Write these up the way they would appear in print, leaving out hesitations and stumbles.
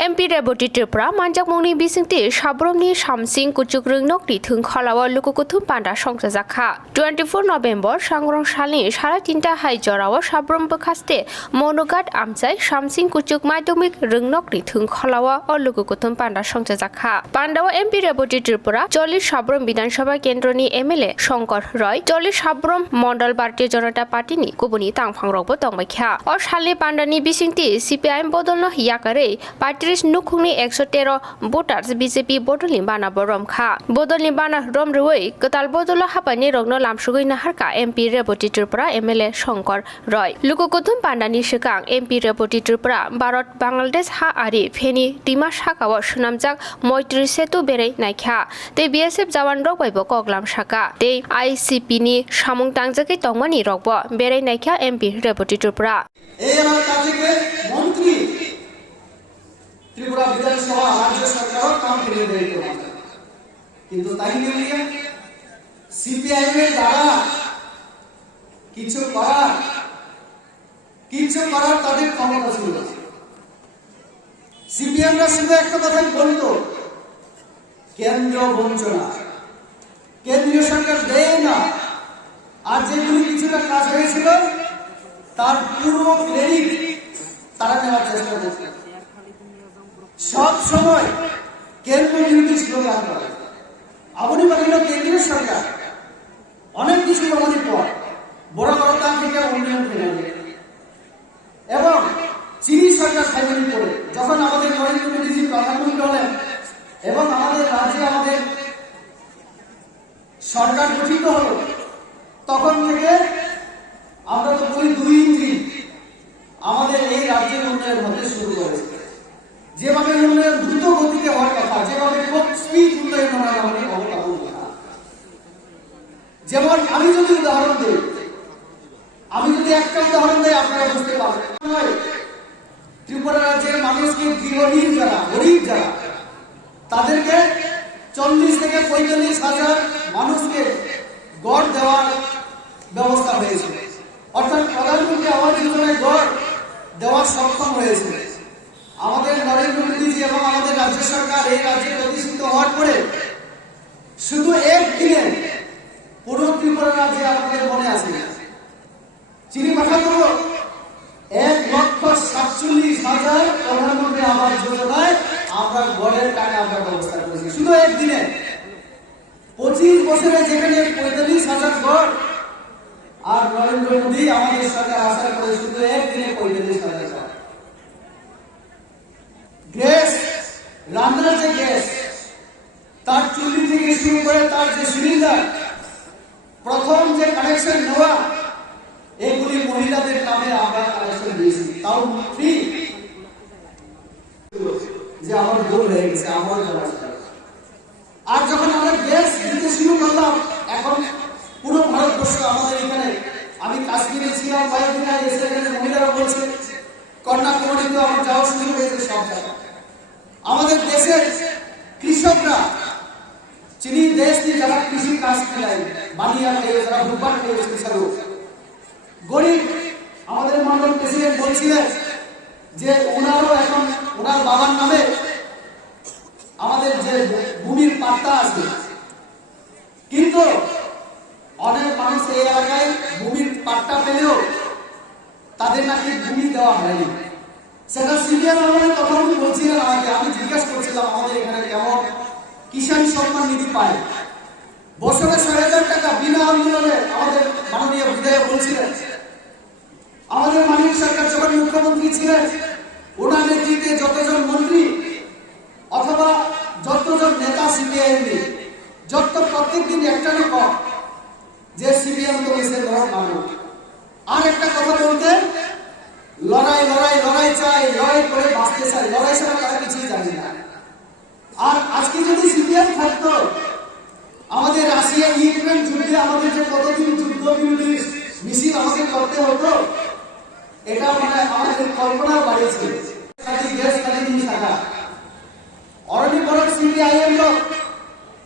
MP Reboti Tripura manjak mongni bisingti sabromni samsing kucuk ringnokni thung khalawa lukukuthum panda songsajakha 24 November sangrong salni 3:30 hai jorawa sabrom bokhaste monogat amchai samsing kucuk maidumik ringnokni thung khalawa o lukukuthum panda songsajakha pandawa MP Reboti Tripura 40 sabrom Bidhan Sabha Kendroni MLA Shankar Roy 40 sabrom Mondal Bharatiya Janata Party ni kubuni tangphangrokbo tongbaikha o salni pandani bisingti CPIM bodolno yakare Patris Nukhungni 113 voters BJP Bodolni Bana Borom Kha Bodolni Bana Rom Rui Katal Bodola Hapani Rogno Lamsugui Naharka MP Reboti Tripura MLA Shankar Roy Lukukuthum Pandani Shikang MP Reboti Tripura Bharat Bangladesh Ha Ari Feni Dima Shakawa Shunamjak Moitri Setu Berei Naikha Te BSF Jawan Rok Baibo Koklam Shaka Te ICP ni Samung Tangjaki Tongmani Rokbo Berei Naikha MP Reboti Tripura Tripura विधानसभा राज्य सरकार काम करे देते हैं किंतु ताई नहीं है सीपीआई में जारा किच्छु करा ताদের ক্ষমতা ছিল सीपीएम রা শুধু একটা কথা বলতো কেন্দ্র বঞ্চনা কেন্দ্রীয় সরকার দেয় না আর যেগুলি কিছুটা কাজ হয়েছিল তার পুরো ক্রেডিট তারা নেওয়ার চেষ্টা করছে সব সময় কেন্দ্র বিরোধী স্লোগান করে আপনি বলেন কেন্দ্রীয় সরকার অনেক কিছু আমাদের পর বড় বড় কাম থেকে উন্নয়ন করে এবং চীন সরকার ফাইনালি করে যখন আমাদের নরেন্দ্র মোদীজি প্রধানমন্ত্রী হলেন এবং আমাদের রাজ্যে আমাদের সরকার গঠিত হলো তখন থেকে আমরা তো বলি 2 ইঞ্জিন আমাদের এই রাজ্যের উন্নয়ন হতে শুরু করেছে যেভাবে উন্নয়ন দ্রুত গতিতে হওয়ার কথা যেভাবে খুব স্পিড উন্নয়ন হওয়ার আমাদের ক্ষমতা না যেমন আমি যদি উদাহরণ দিই আমি যদি একটা উদাহরণ দিই আপনারা বুঝতে পারবেন ত্রিপুরা রাজ্যের মানুষকে গৃহহীন যারা গরিব যারা তাদেরকে 40 থেকে 45 হাজার মানুষকে গড় দেওয়ার ব্যবস্থা হয়েছে অর্থাৎ প্রধানমন্ত্রী আবাস যোজনায় গড় দেওয়ার সক্ষম হয়েছে আমাদের নরেন্দ্র মোদীজি এবং আমাদের রাজ্য সরকার এই রাজ্যে প্রতিষ্ঠিত হওয়ার পরে শুধু একদিনে পুরো ত্রিপুরা রাজ্যে আমাদের মনে আছে চিনি পাঠাতো 1,47,000 প্রধানমন্ত্রী আবাস যোজনায় আমরা গড়ের টাকা আমরা ব্যবস্থা করেছি শুধু একদিনে 25 বছরে যেখানে 45,000 গড় আর নরেন্দ্র মোদী আমাদের সরকার আশা করে শুধু একদিনে 45,000 গড় গ্যাস রান্নার যে গ্যাস তার চুল্লি থেকে শুরু করে তার যে সিলিন্ডার প্রথম যে কানেকশন নেওয়া এগুলি মহিলাদের নামে আমরা কানেকশন দিয়েছি তাও ফ্রি যে আমার ভুল হয়ে গেছে আমার আর যখন আমরা গ্যাস দিতে শুরু করলাম এখন পুরো ভারতবর্ষ আমাদের এখানে আমি কাশ্মীরে ছিলাম বায়োডিনায় এসে এখানে মহিলারা বলছে কন্যাকুমারীতে আমার যাওয়া শুরু হয়েছে সব জায়গায় আমাদের দেশের কৃষকরা চিনি দেশ নিয়ে যারা কৃষি কাজ করে বানিয়া খেয়ে যারা ভুট্টা খেয়েছে সব গরিব আমাদের মন্ডল প্রেসিডেন্ট বলছিলেন যে ওনারও এখন ওনার বাবার নামে আমাদের যে ভূমির পাট্টা আছে কিন্তু অনেক মানুষ এই এলাকায় ভূমির পাট্টা পেলেও তাদের নাকি ভূমি দেওয়া হয়নি সেটা সিনিয়র আমাদের কথা বলছিলেন আমাকে আমি জিজ্ঞাসা করছিলাম আমাদের এখানে কেমন কিষাণ সম্মান নিধি পায় বছরে 6,000 টাকা বিনা আন্দোলনে আমাদের মাননীয় বিধায়ক বলছিলেন আমাদের মাননীয় সরকার যখন মুখ্যমন্ত্রী ছিলেন ওনার নেতৃত্বে যতজন মন্ত্রী অথবা যতজন নেতা সিপিআইএম যত প্রত্যেকদিন একটা কম যে সিপিএম তো এসে ধরো মানুষ আর একটা কথা বলতে লড়াই লড়াই লড়াই চাই লড়াই করে বাঁচতে চাই লড়াই ছাড়া তারা কিছুই জানি না আর আজকে যদি সিপিএম থাকতো আমাদের রাশিয়া ইউক্রেন যুদ্ধে আমাদের যে কতদিন যুদ্ধ বিরোধী মিছিল আমাদের করতে হতো এটা মানে আমাদের কল্পনাও বাড়িয়েছে গ্যাস কাটিয়ে থাকা অরণি বড় সিপিআইএম লোক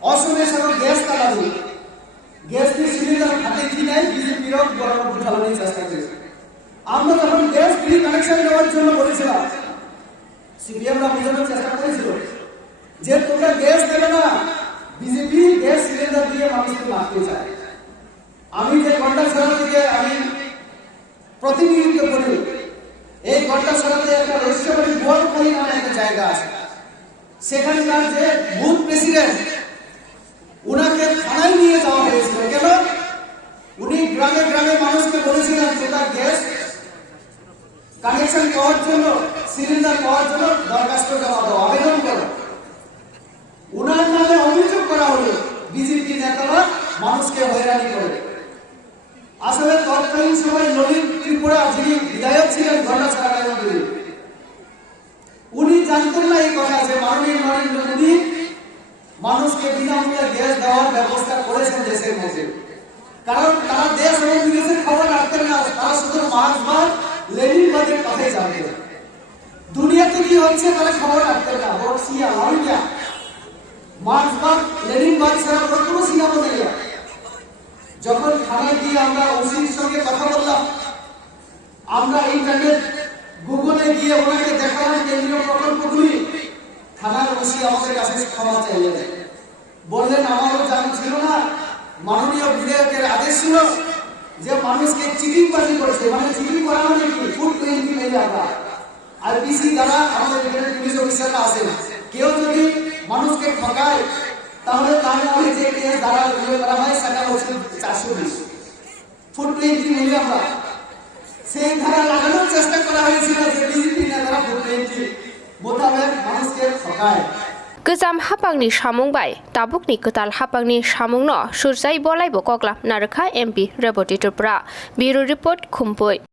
অসময়ে সব গ্যাস কাটাবে গ্যাস দিয়ে সিলিন্ডার হাতে কিনে বিজেপির বড় উঠানোর চেষ্টা করেছে আমরা যখন গ্যাস ফ্রি কানেকশন দেওয়ার জন্য বলেছিলাম সিপিএমরা বোঝানোর চেষ্টা করেছিল যে তোমরা গ্যাস দেবে না, বিজেপি গ্যাস সিলিন্ডার দিয়ে মানুষকে মারতে চায়। আমি যে ঘন্টাছড়া থেকে আমি প্রতিনিধিত্ব করি, এই ঘন্টাছড়াতে একটা রহস্যবাড়ি গোয়ালখালী নামে একটা জায়গা আছে। সেখানকার যে বুথ প্রেসিডেন্ট, উনাকে থানায় নিয়ে যাওয়া হয়েছিল। কেন? উনি গ্রামে গ্রামে মানুষকে বলেছিলেন তোমরা গ্যাস কানেকশন পাওয়ার জন্য, সিলিন্ডার পাওয়ার জন্য দরখাস্ত জমা দাও, আবেদন করো। উনার নামে অভিযোগ করা হলো বিজেপি নেতারা মানুষকে হয়রানি করে। আসলে তৎকালীন সময় নবীন ত্রিপুরা যিনি বিধায়ক ছিলেন ঘন্টাছড়া মন্দিরে, উনি জানতেন না এই কথা যে মাননীয় নরেন্দ্র মোদী মানুষকে বিনামূল্যে গ্যাস দেওয়ার ব্যবস্থা করেছেন দেশের মধ্যে। কারণ তারা দেশ এবং বিদেশের খবর রাখতেন না, তারা শুধু মার্ক্সবাদ লেনিনবাদের কথাই জানতেন। দুনিয়াতে কি হচ্ছে তারা খবর রাখতেন না। বক্সিয়া লাউইয়া মার্ক্সবাদ লেনিনবাদ ছাড়া কোনো সিনেমা নেই। যখন থানায় গিয়ে আমরা ওসির সঙ্গে কথা বললাম, আমরা ইন্টারনেট গুগলে গিয়ে ওনাকে দেখালাম কেন্দ্রীয় প্রকল্পগুলি, থানার ওসি আমাদের কাছে ক্ষমা চাইলেন। বললেন আমারও জানা ছিল না, মাননীয় বিধায়কের আদেশ ছিল যে মানুষকে চিটিংবাজি করছে। মানে চিটিং করা মানে কি? ফুড টোয়েন্টি মেলে আমরা আইপিসি দ্বারা আমাদের এখানে পুলিশ অফিসাররা আছেন, কেউ যদি মানুষকে ঠকায় তাহলে তার নামে যে কেস দ্বারা উল্লেখ করা হয় সেটা হচ্ছে 420 ফুড টোয়েন্টি মেলে আমরা সেই ধারা লাগানোর চেষ্টা করা হয়েছিল যে বিজেপি নেতারা ফুড টোয়েন্টি মোতাবেক মানুষকে ঠকায়। Gejam hapangni samungbai, tabukni ketal hapangni samungno, sursai bolai bo kokla narka MP Reboti Tripura. Bureau Report Kumpui.